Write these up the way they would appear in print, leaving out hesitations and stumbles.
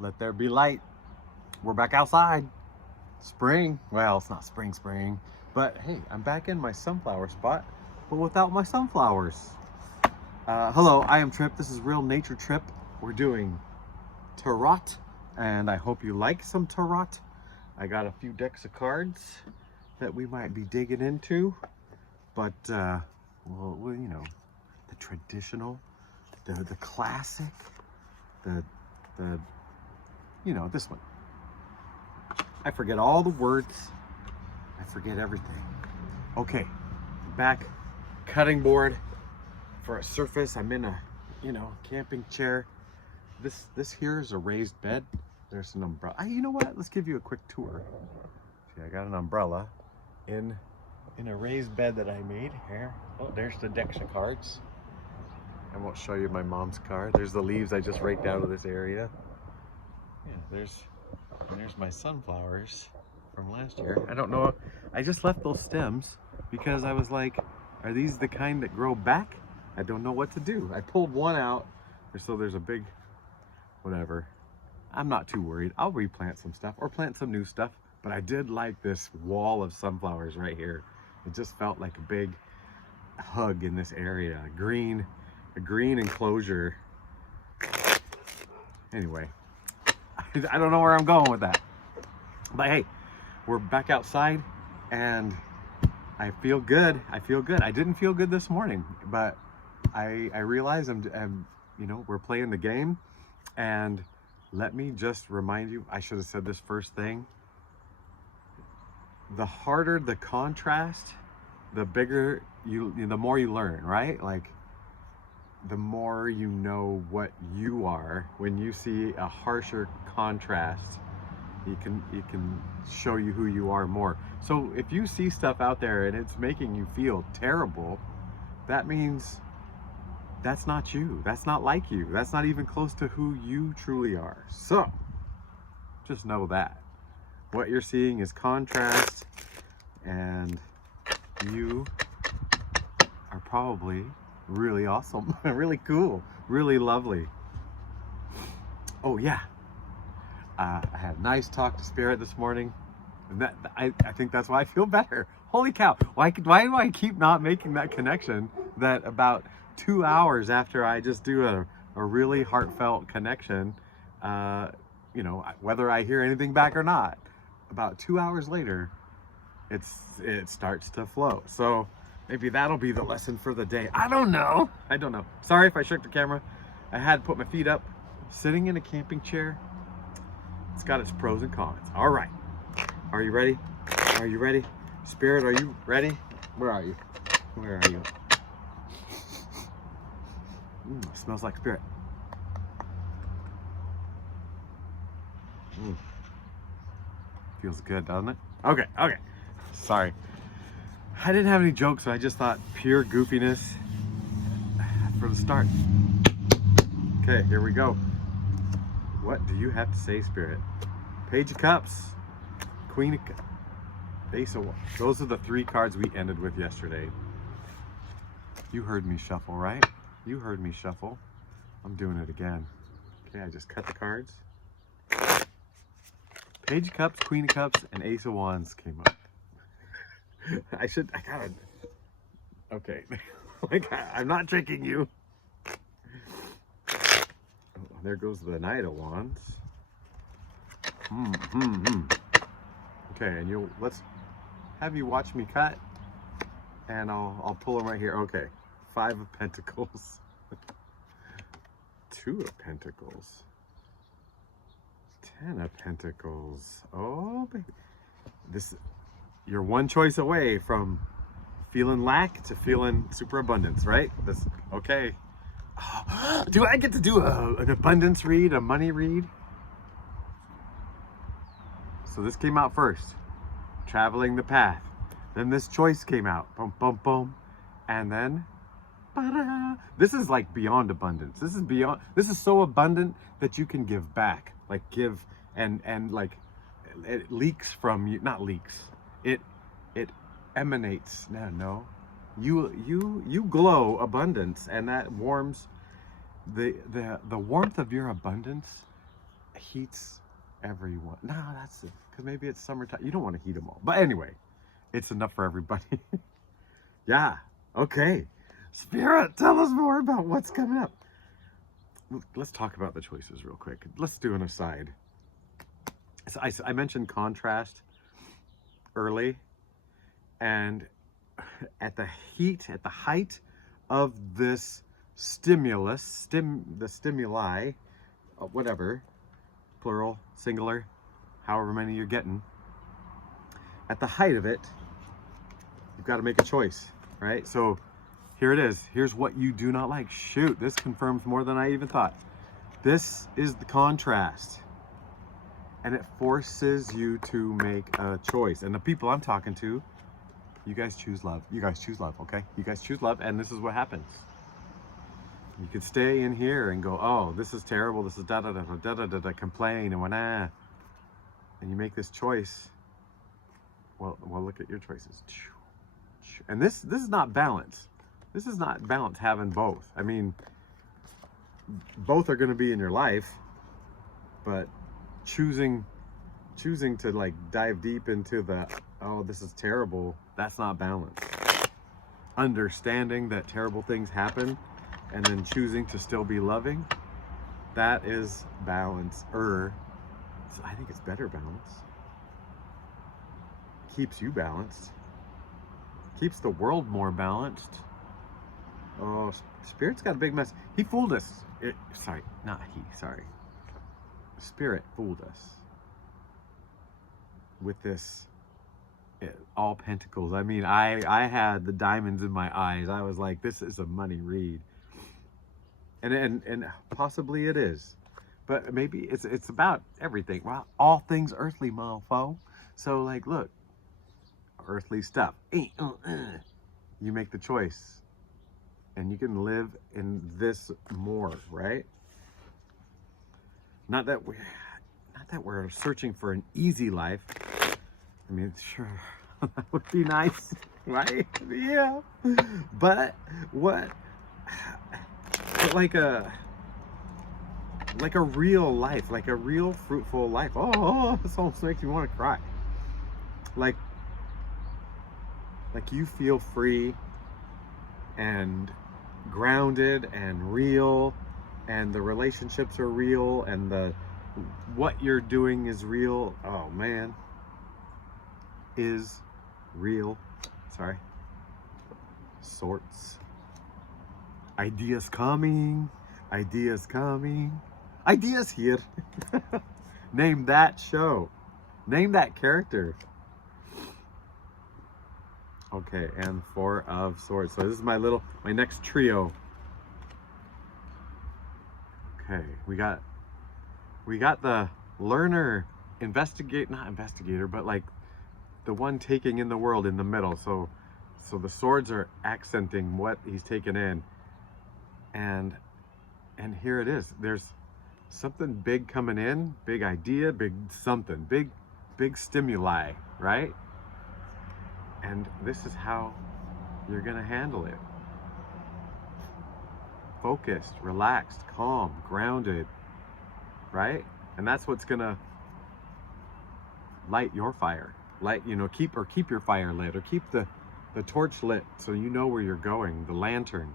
Let there be light. We're back outside. Spring. Well, it's not spring, but hey, I'm back in my sunflower spot, but without my sunflowers. Hello, I am Trip. This is Real Nature Trip. We're doing tarot, and I hope you like some tarot. I got a few decks of cards that we might be digging into, but well, you know, the traditional, the classic, the you know, this one. I forget all the words. I forget everything. Okay, back, cutting board for a surface. I'm in a, you know, camping chair. This here is a raised bed. There's an umbrella. You know what? Let's give you a quick tour. See, I got an umbrella in a raised bed that I made here. Oh, there's the decks of cards. I won't show you my mom's card. There's the leaves I just raked out of this area. Yeah, there's my sunflowers from last year. I don't know. I just left those stems because I was like, are these the kind that grow back? I don't know what to do. I pulled one out, so there's a big, whatever. I'm not too worried. I'll replant some stuff or plant some new stuff, but I did like this wall of sunflowers right here. It just felt like a big hug in this area. A green enclosure. Anyway, I don't know where I'm going with that. But hey, we're back outside and I feel good. I feel good. I didn't feel good this morning, but I realize I'm you know, we're playing the game. And let me just remind you, I should have said this first thing. The harder the contrast, the bigger the more you learn, right? Like, the more you know what you are. When you see a harsher contrast, it can show you who you are more. So if you see stuff out there and it's making you feel terrible, that means that's not you. That's not like you. That's not even close to who you truly are. So just know that what you're seeing is contrast, and you are probably really awesome, really cool, really lovely. Oh yeah, I had a nice talk to Spirit this morning, and that I think that's why I feel better. Holy cow! Why do I keep not making that connection? That about 2 hours after I just do a really heartfelt connection, you know, whether I hear anything back or not, about 2 hours later, it starts to flow. So maybe that'll be the lesson for the day. I don't know. Sorry if I shook the camera. I had to put my feet up. Sitting in a camping chair, it's got its pros and cons. All right. Are you ready? Are you ready? Spirit, are you ready? Where are you? Where are you? Smells like Spirit. Feels good, doesn't it? Okay. Sorry. I didn't have any jokes, so I just thought pure goofiness for the start. Okay, here we go. What do you have to say, Spirit? Page of Cups, Queen of Cups, Ace of Wands. Those are the three cards we ended with yesterday. You heard me shuffle, right? You heard me shuffle. I'm doing it again. Okay, I just cut the cards. Page of Cups, Queen of Cups, and Ace of Wands came up. Okay. Like, I'm not tricking you. Oh, there goes the Knight of Wands. Okay, and let's have you watch me cut, and I'll pull them right here. Okay, 5 of Pentacles, 2 of Pentacles, 10 of Pentacles. Oh, baby. You're one choice away from feeling lack to feeling super abundance, right? Okay. Oh, do I get to do an abundance read, a money read? So this came out first, traveling the path. Then this choice came out, boom, boom, boom. And then, ba-da. This is like beyond abundance. This is so abundant that you can give back, like give and like it leaks from you, not leaks. It emanates. No. You glow abundance, and that warms the warmth of your abundance heats everyone. No, that's it. Because maybe it's summertime. You don't want to heat them all. But anyway, it's enough for everybody. Yeah. Okay. Spirit, tell us more about what's coming up. Let's talk about the choices real quick. Let's do an aside. So I mentioned contrast early, and at the height of this the stimuli, whatever, plural, singular, however many you're getting, at the height of it, you've got to make a choice, right? So here it is. Here's what you do not like. Shoot, this confirms more than I even thought. This is the contrast. And it forces you to make a choice. And the people I'm talking to, you guys choose love. You guys choose love, okay? You guys choose love, and this is what happens. You could stay in here and go, oh, this is terrible, this is da-da-da-da-da-da-da, complain and and you make this choice. Well, look at your choices. And this is not balance. This is not balance having both. I mean, both are going to be in your life, but choosing to like dive deep into the, oh, this is terrible, that's not balance. Understanding that terrible things happen and then choosing to still be loving, that is balance. I think it's better balance. Keeps you balanced. Keeps the world more balanced. Oh, Spirit's got a big mess. He fooled us. Spirit fooled us with this all pentacles. I mean, I had the diamonds in my eyes. I was like, this is a money read. And possibly it is. But maybe it's about everything. Well, all things earthly, mofo. So like, look, earthly stuff. You make the choice. And you can live in this more, right? Not that we're searching for an easy life. I mean, sure, that would be nice, right? Yeah. But like a real life, like a real fruitful life. Oh, this almost makes me want to cry. Like you feel free and grounded and real, and the relationships are real, and what you're doing is real. Oh man, is real. Sorry. Sorts. Ideas coming. Ideas coming. Ideas here. Name that show. Name that character. Okay, and Four of Swords. So this is my next trio. Okay, we got the learner, not investigator, but like the one taking in the world in the middle. So the swords are accenting what he's taken in. And here it is. There's something big coming in, big idea, big something, big stimuli, right? And this is how you're gonna handle it. Focused, relaxed, calm, grounded, right? And that's what's gonna light your fire. Keep your fire lit, or keep the torch lit so you know where you're going, the lantern.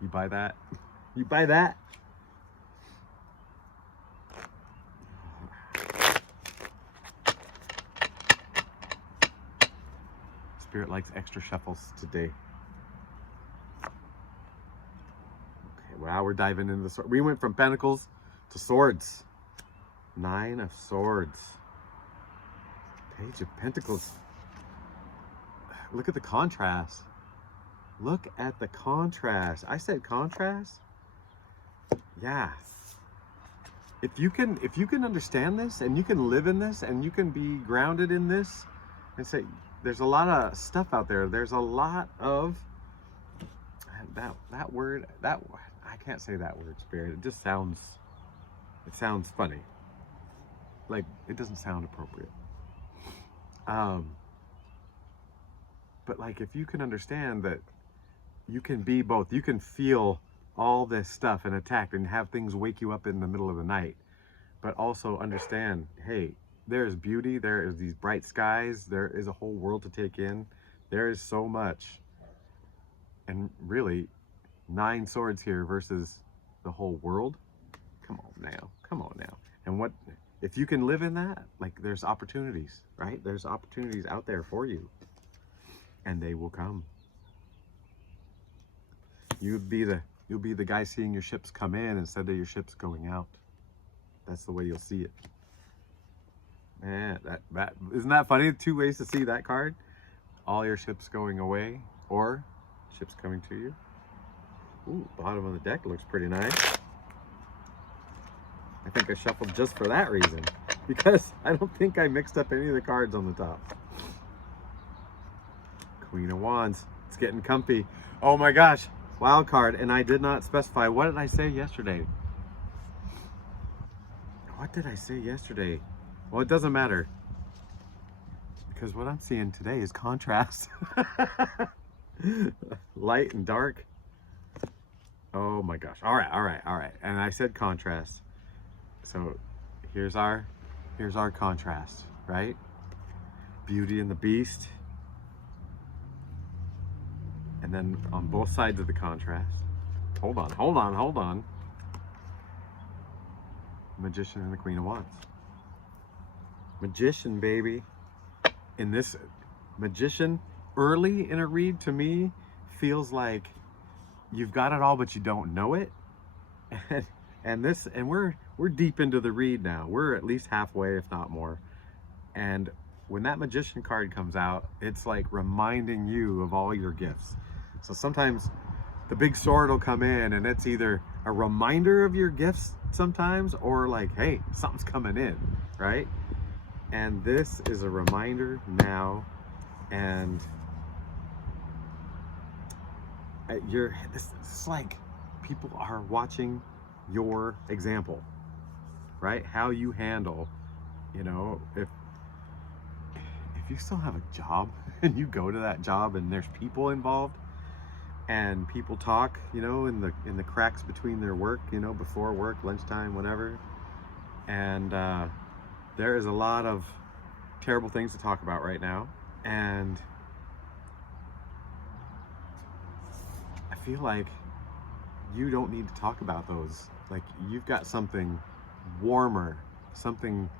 You buy that? You buy that? Spirit likes extra shuffles today. Okay, wow, we're diving into the sword. We went from pentacles to swords. 9 of Swords. Page of Pentacles. Look at the contrast. Look at the contrast. I said contrast? Yeah. If you can understand this, and you can live in this, and you can be grounded in this, and say, there's a lot of stuff out there. There's a lot of that word. I can't say that word, Spirit. It just sounds funny. Like, it doesn't sound appropriate. But like, if you can understand that you can be both, you can feel, all this stuff and attack and have things wake you up in the middle of the night. But also understand, hey, there is beauty, there is these bright skies, there is a whole world to take in. There is so much. And really, 9 swords here versus the whole world. Come on now, come on now. And what, if you can live in that, like there's opportunities, right? There's opportunities out there for you. And they will come. You'll be the guy seeing your ships come in instead of your ships going out. That's the way you'll see it. Man, that isn't that funny? 2 ways to see that card. All your ships going away or ships coming to you. Ooh, bottom of the deck looks pretty nice. I think I shuffled just for that reason, because I don't think I mixed up any of the cards on the top. Queen of Wands. It's getting comfy. Oh my gosh. Wild card. And I did not specify. What did I say yesterday? What did I say yesterday? Well, it doesn't matter, because what I'm seeing today is contrast. Light and dark. Oh my gosh. All right. And I said contrast. So here's our contrast, right? Beauty and the Beast. And then on both sides of the contrast. Hold on. Magician and the Queen of Wands. Magician, baby. In this Magician, early in a read, to me, feels like you've got it all, but you don't know it. And we're deep into the read now. We're at least halfway, if not more. And when that Magician card comes out, it's like reminding you of all your gifts. So sometimes the big sword will come in and it's either a reminder of your gifts sometimes, or like, hey, something's coming in, right? And this is a reminder now. And it's like people are watching your example, right? How you handle, if you still have a job and you go to that job and there's people involved and people talk, in the cracks between their work, before work, lunchtime, whatever. And there is a lot of terrible things to talk about right now. And I feel like you don't need to talk about those. Like, you've got something warmer, something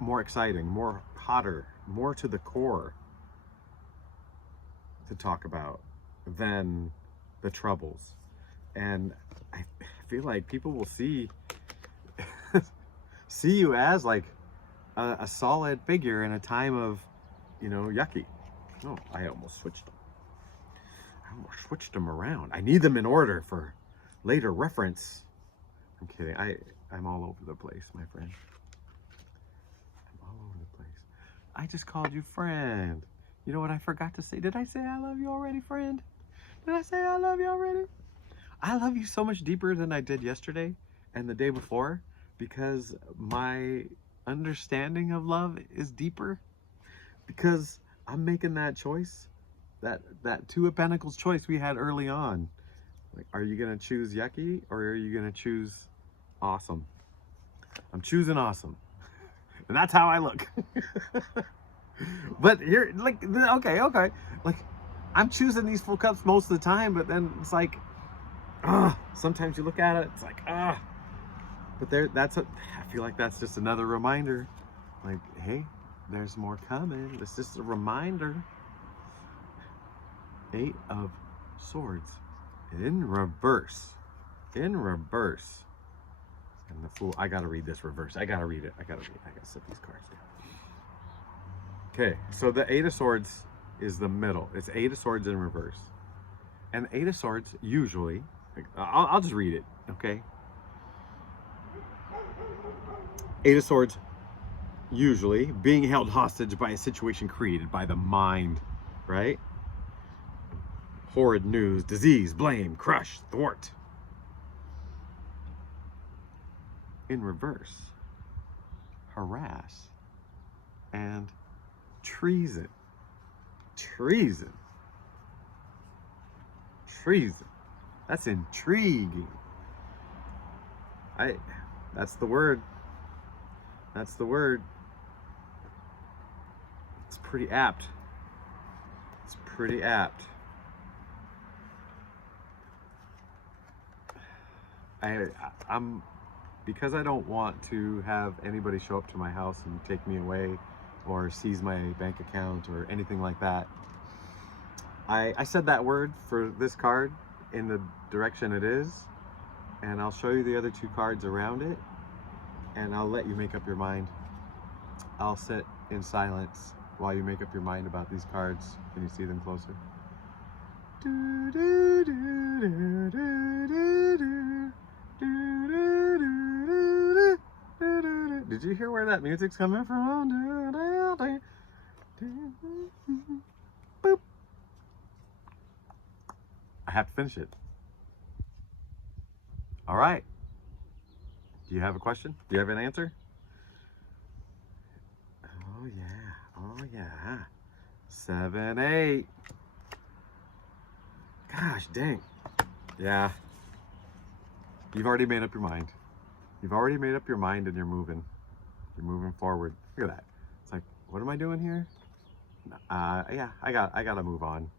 more exciting, more hotter, more to the core to talk about than the troubles. And I feel like people will see you as like a solid figure in a time of, yucky. Oh, I almost switched them around. I need them in order for later reference. I'm kidding. I'm all over the place, my friend. I'm all over the place. I just called you friend. You know what I forgot to say? Did I say I love you already, friend? Did I say I love you already? I love you so much deeper than I did yesterday and the day before, because my understanding of love is deeper, because I'm making that choice, that 2 of Pentacles choice we had early on. Like, are you gonna choose yucky or are you gonna choose awesome? I'm choosing awesome. And that's how I look. But here, like, okay. Like, I'm choosing these full cups most of the time, but then it's like, sometimes you look at it, it's like, But I feel like that's just another reminder. Like, hey, there's more coming. It's just a reminder. 8 of Swords. In reverse. And the Fool. I gotta read this reverse. I gotta read it. I gotta set these cards down. Okay, so the 8 of Swords is the middle. It's 8 of Swords in reverse. And 8 of Swords usually, I'll just read it, okay? 8 of Swords, usually being held hostage by a situation created by the mind, right? Horrid news, disease, blame, crush, thwart. In reverse, harass and treason. Treason. That's intriguing. That's the word. That's the word. It's pretty apt. It's pretty apt. I'm because I don't want to have anybody show up to my house and take me away or seize my bank account or anything like that. I said that word for this card in the direction it is, and I'll show you the other two cards around it, and I'll let you make up your mind. I'll sit in silence while you make up your mind about these cards. Can you see them closer? Did you hear where that music's coming from? Boop. I have to finish it. All right. Do you have a question? Do you have an answer? Oh yeah. Oh yeah. 7, 8. Gosh dang. Yeah. You've already made up your mind. You've already made up your mind and you're moving. You're moving forward. Look at that. It's like, what am I doing here? Yeah, I gotta move on.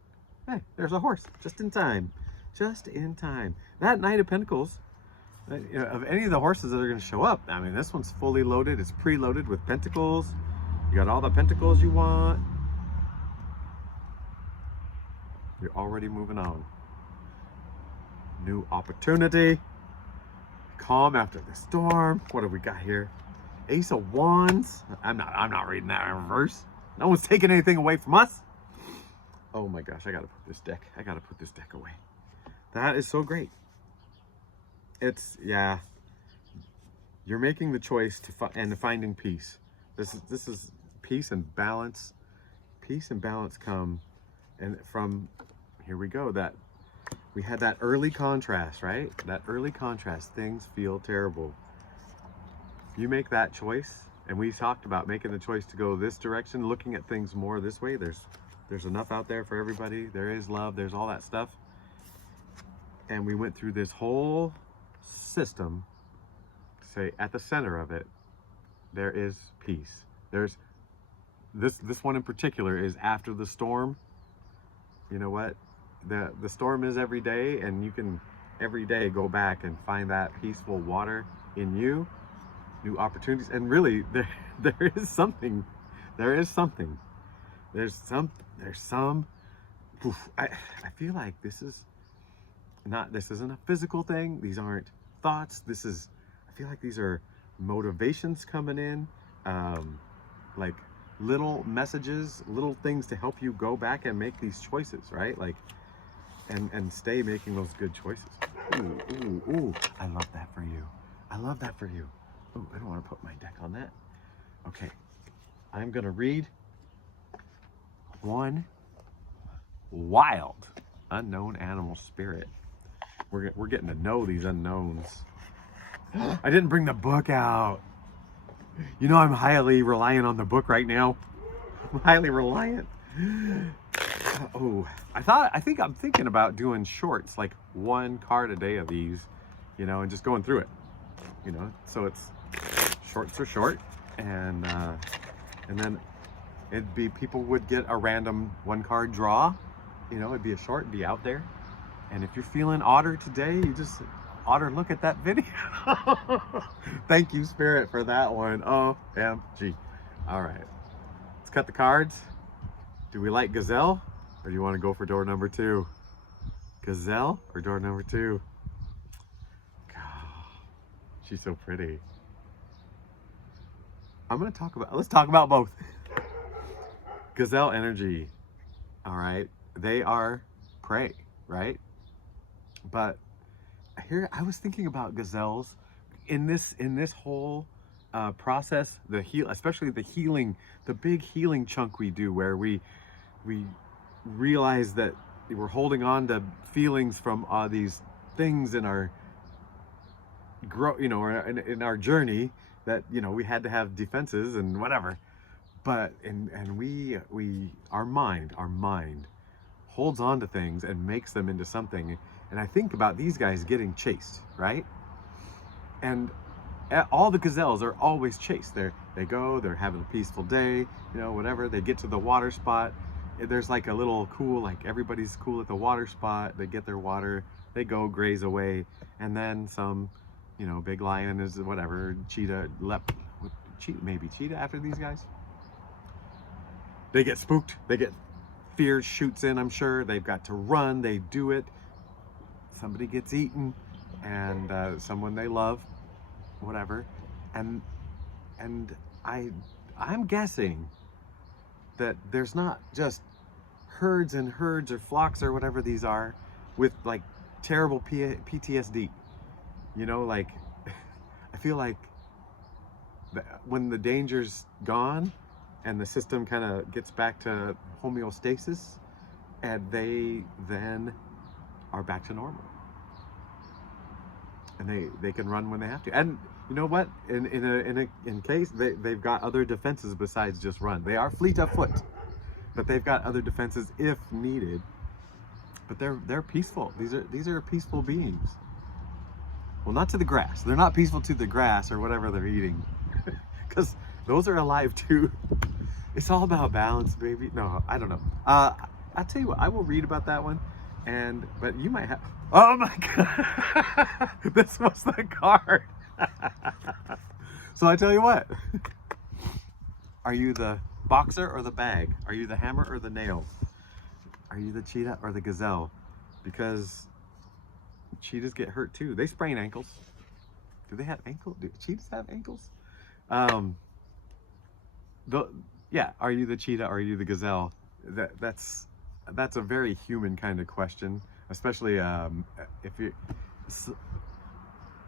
Hey, there's a horse. Just in time. Just in time. That Knight of Pentacles, of any of the horses that are going to show up, I mean, this one's fully loaded. It's preloaded with pentacles. You got all the pentacles you want. You're already moving on. New opportunity. Calm after the storm. What have we got here? Ace of Wands. I'm not reading that in reverse. No one's taking anything away from us. Oh my gosh, I gotta put this deck away. That is so great. It's, yeah. You're making the choice and finding peace. This is peace and balance. Peace and balance come, and from, here we go, that we had that early contrast, right? That early contrast, things feel terrible. You make that choice, and we talked about making the choice to go this direction, looking at things more this way. There's enough out there for everybody. There is love, there's all that stuff. And we went through this whole system to say at the center of it, there is peace. There's this one in particular is after the storm. You know what? The storm is every day, and you can every day go back and find that peaceful water in you, new opportunities. And really there is something. There's some oof, I feel like this isn't a physical thing. These aren't thoughts. I feel like these are motivations coming in, like little messages, little things to help you go back and make these choices, right? Like, and stay making those good choices. Ooh, I love that for you. I love that for you. Oh, I don't want to put my deck on that. Okay, I'm gonna read one wild unknown animal spirit. We're getting to know these unknowns. I didn't bring the book out. You know, I'm highly reliant on the book right now. I'm highly reliant. Oh, I think I'm thinking about doing shorts, like one card a day of these, you know, and just going through it, you know, so it's shorts are short, and then it'd be, people would get a random one card draw, you know, it'd be a short, it'd be out there. And if you're feeling otter today, you just otter look at that video. Thank you, Spirit, for that one. OMG. All right, let's cut the cards. Do we like Gazelle, or do you want to go for door number 2? Gazelle or door number 2? God, she's so pretty. Let's talk about both. Gazelle energy. All right, they are prey, right? But here I was thinking about gazelles in this whole process, especially the big healing chunk we do, where we realize that we're holding on to feelings from these things in our in our journey, that, you know, we had to have defenses and whatever. But our mind holds on to things and makes them into something. And I think about these guys getting chased, right? And all the gazelles are always chased. They go, they're having a peaceful day, you know, whatever. They get to the water spot. There's like a little cool, like everybody's cool at the water spot. They get their water, they go graze away. And then some, you know, big lion is whatever, cheetah, maybe cheetah after these guys. They get spooked. They get fear shoots in, I'm sure. They've got to run. They do it. Somebody gets eaten, and someone they love, whatever. And I'm guessing that there's not just herds and herds or flocks or whatever these are with like terrible PTSD. You know, like I feel like when the danger's gone and the system kind of gets back to homeostasis, and they then are back to normal. And they can run when they have to. And you know what? In case they've got other defenses besides just run. They are fleet of foot, but they've got other defenses if needed. But they're peaceful. These are peaceful beings. Well, not to the grass. They're not peaceful to the grass or whatever they're eating, because those are alive too. It's all about balance, baby. No, I don't know. I'll tell you what. I will read about that one, but you might have. Oh my God! This was the card. So I tell you what. Are you the boxer or the bag? Are you the hammer or the nail? Are you the cheetah or the gazelle? Because cheetahs get hurt too. They sprain ankles. Do they have ankles? Do cheetahs have ankles? Yeah. Are you the cheetah or are you the gazelle? That's a very human kind of question, especially if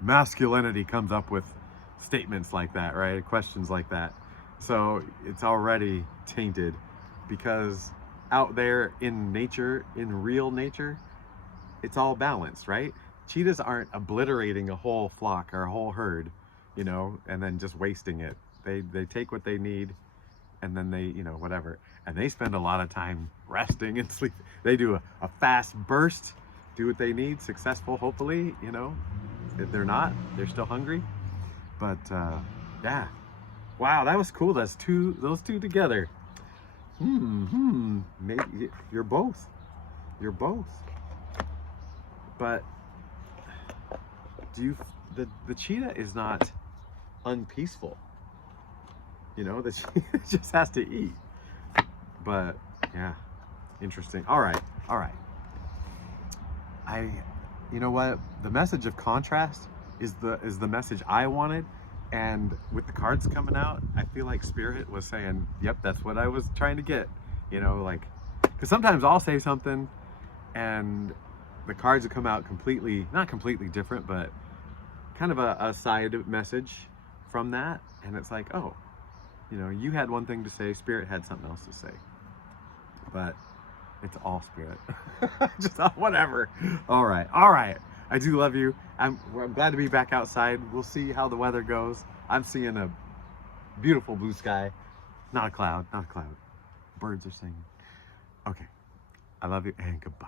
masculinity comes up with statements like that, right? Questions like that. So it's already tainted, because out there in nature, in real nature, it's all balanced, right? Cheetahs aren't obliterating a whole flock or a whole herd, you know, and then just wasting it. They take what they need, and then they, you know, whatever. And they spend a lot of time resting and sleep. They do a fast burst, do what they need, successful, hopefully, you know. If they're not, they're still hungry. But yeah. Wow, that was cool. Those two together. Maybe you're both. You're both. But the cheetah is not unpeaceful. You know, the cheetah just has to eat. But yeah, interesting. All right. You know what? The message of contrast is the message I wanted. And with the cards coming out, I feel like Spirit was saying, yep, that's what I was trying to get. You know, like, because sometimes I'll say something and the cards will come out not completely different, but kind of a side message from that. And it's like, oh, you know, you had one thing to say, Spirit had something else to say. But it's all Spirit. Just whatever. All right. I do love you. I'm glad to be back outside. We'll see how the weather goes. I'm seeing a beautiful blue sky. Not a cloud. Birds are singing. Okay. I love you and goodbye.